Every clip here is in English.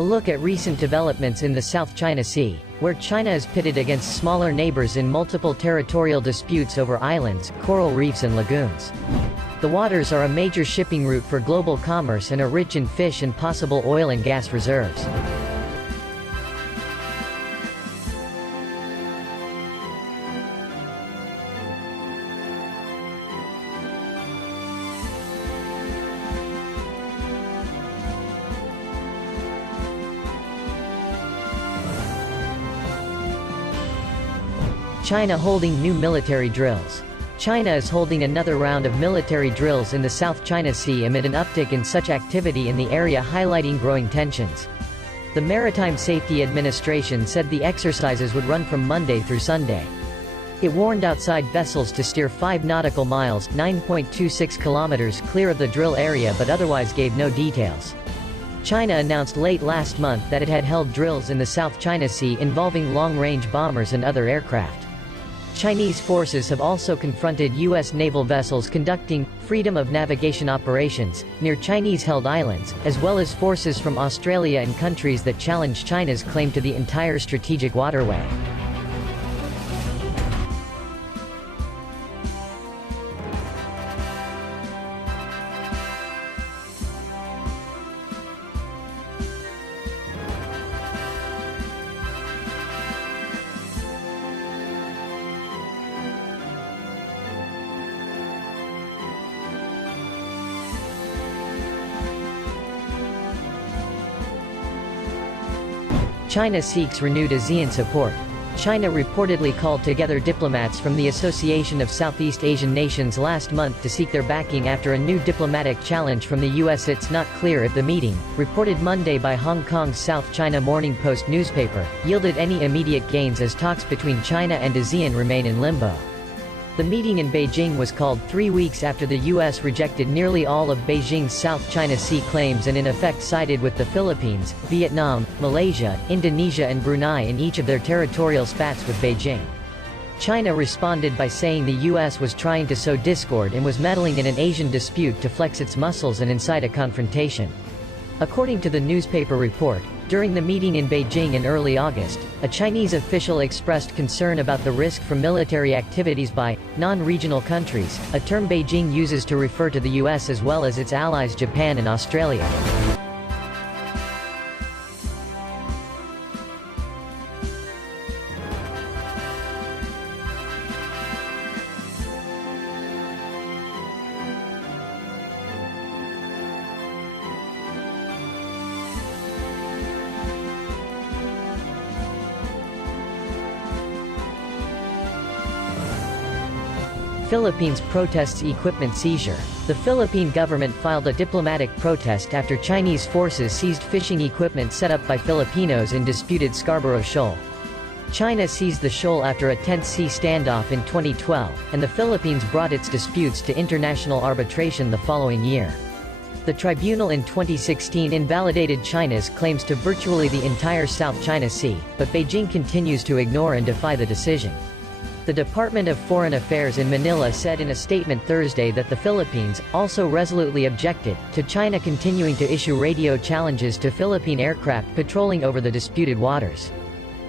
A look at recent developments in the South China Sea, where China is pitted against smaller neighbors in multiple territorial disputes over islands, coral reefs and lagoons. The waters are a major shipping route for global commerce and are rich in fish and possible oil and gas reserves. China holding new military drills. China is holding another round of military drills in the South China Sea amid an uptick in such activity in the area, highlighting growing tensions. The Maritime Safety Administration said the exercises would run from Monday through Sunday. It warned outside vessels to steer 5 nautical miles (9.26 kilometers) clear of the drill area, but otherwise gave no details. China announced late last month that it had held drills in the South China Sea involving long-range bombers and other aircraft. Chinese forces have also confronted U.S. naval vessels conducting freedom of navigation operations near Chinese-held islands, as well as forces from Australia and countries that challenge China's claim to the entire strategic waterway. China seeks renewed ASEAN support. China reportedly called together diplomats from the Association of Southeast Asian Nations last month to seek their backing after a new diplomatic challenge from the U.S. It's not clear if the meeting, reported Monday by Hong Kong's South China Morning Post newspaper, yielded any immediate gains as talks between China and ASEAN remain in limbo. The meeting in Beijing was called 3 weeks after the U.S. rejected nearly all of Beijing's South China Sea claims and in effect sided with the Philippines, Vietnam, Malaysia, Indonesia and Brunei in each of their territorial spats with Beijing. China responded by saying the U.S. was trying to sow discord and was meddling in an Asian dispute to flex its muscles and incite a confrontation. According to the newspaper report, during the meeting in Beijing in early August, a Chinese official expressed concern about the risk from military activities by non-regional countries, a term Beijing uses to refer to the U.S. as well as its allies Japan and Australia. Philippines protests equipment seizure. The Philippine government filed a diplomatic protest after Chinese forces seized fishing equipment set up by Filipinos in disputed Scarborough Shoal. China seized the shoal after a tense sea standoff in 2012, and the Philippines brought its disputes to international arbitration the following year. The tribunal in 2016 invalidated China's claims to virtually the entire South China Sea, but Beijing continues to ignore and defy the decision. The Department of Foreign Affairs in Manila said in a statement Thursday that the Philippines also resolutely objected to China continuing to issue radio challenges to Philippine aircraft patrolling over the disputed waters.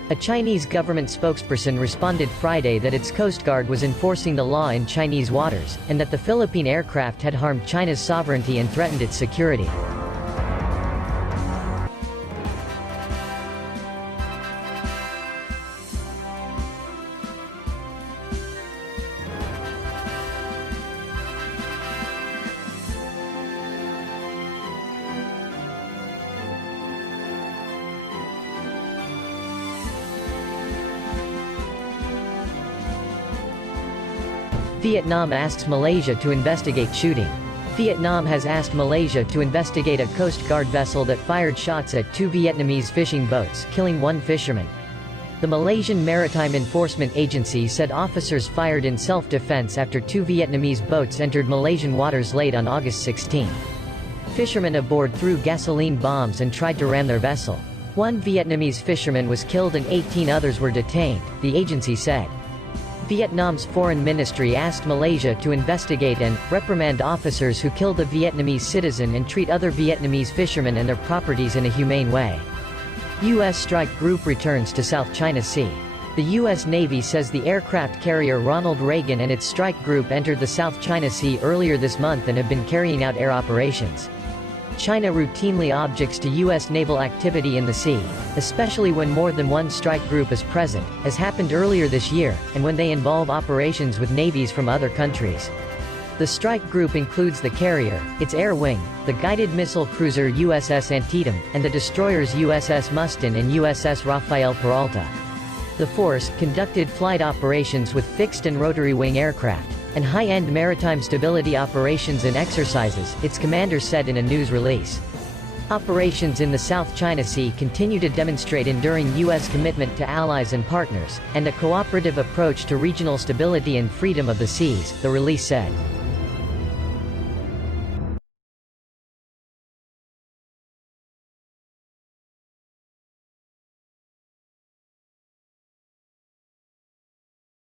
A Chinese government spokesperson responded Friday that its Coast Guard was enforcing the law in Chinese waters, and that the Philippine aircraft had harmed China's sovereignty and threatened its security. Vietnam asks Malaysia to investigate shooting. Vietnam has asked Malaysia to investigate a Coast Guard vessel that fired shots at 2 Vietnamese fishing boats, killing 1 fisherman. The Malaysian Maritime Enforcement Agency said officers fired in self-defense after 2 Vietnamese boats entered Malaysian waters late on August 16. Fishermen aboard threw gasoline bombs and tried to ram their vessel. 1 Vietnamese fisherman was killed and 18 others were detained, the agency said. Vietnam's foreign ministry asked Malaysia to investigate and reprimand officers who killed a Vietnamese citizen and treat other Vietnamese fishermen and their properties in a humane way. U.S. strike group returns to South China Sea. The U.S. Navy says the aircraft carrier Ronald Reagan and its strike group entered the South China Sea earlier this month and have been carrying out air operations. China routinely objects to U.S. naval activity in the sea, especially when more than one strike group is present, as happened earlier this year, and when they involve operations with navies from other countries. The strike group includes the carrier, its air wing, the guided missile cruiser USS Antietam, and the destroyers USS Mustin and USS Rafael Peralta. The force conducted flight operations with fixed and rotary wing aircraft, and high-end maritime stability operations and exercises, its commander said in a news release. Operations in the South China Sea continue to demonstrate enduring U.S. commitment to allies and partners, and a cooperative approach to regional stability and freedom of the seas, the release said.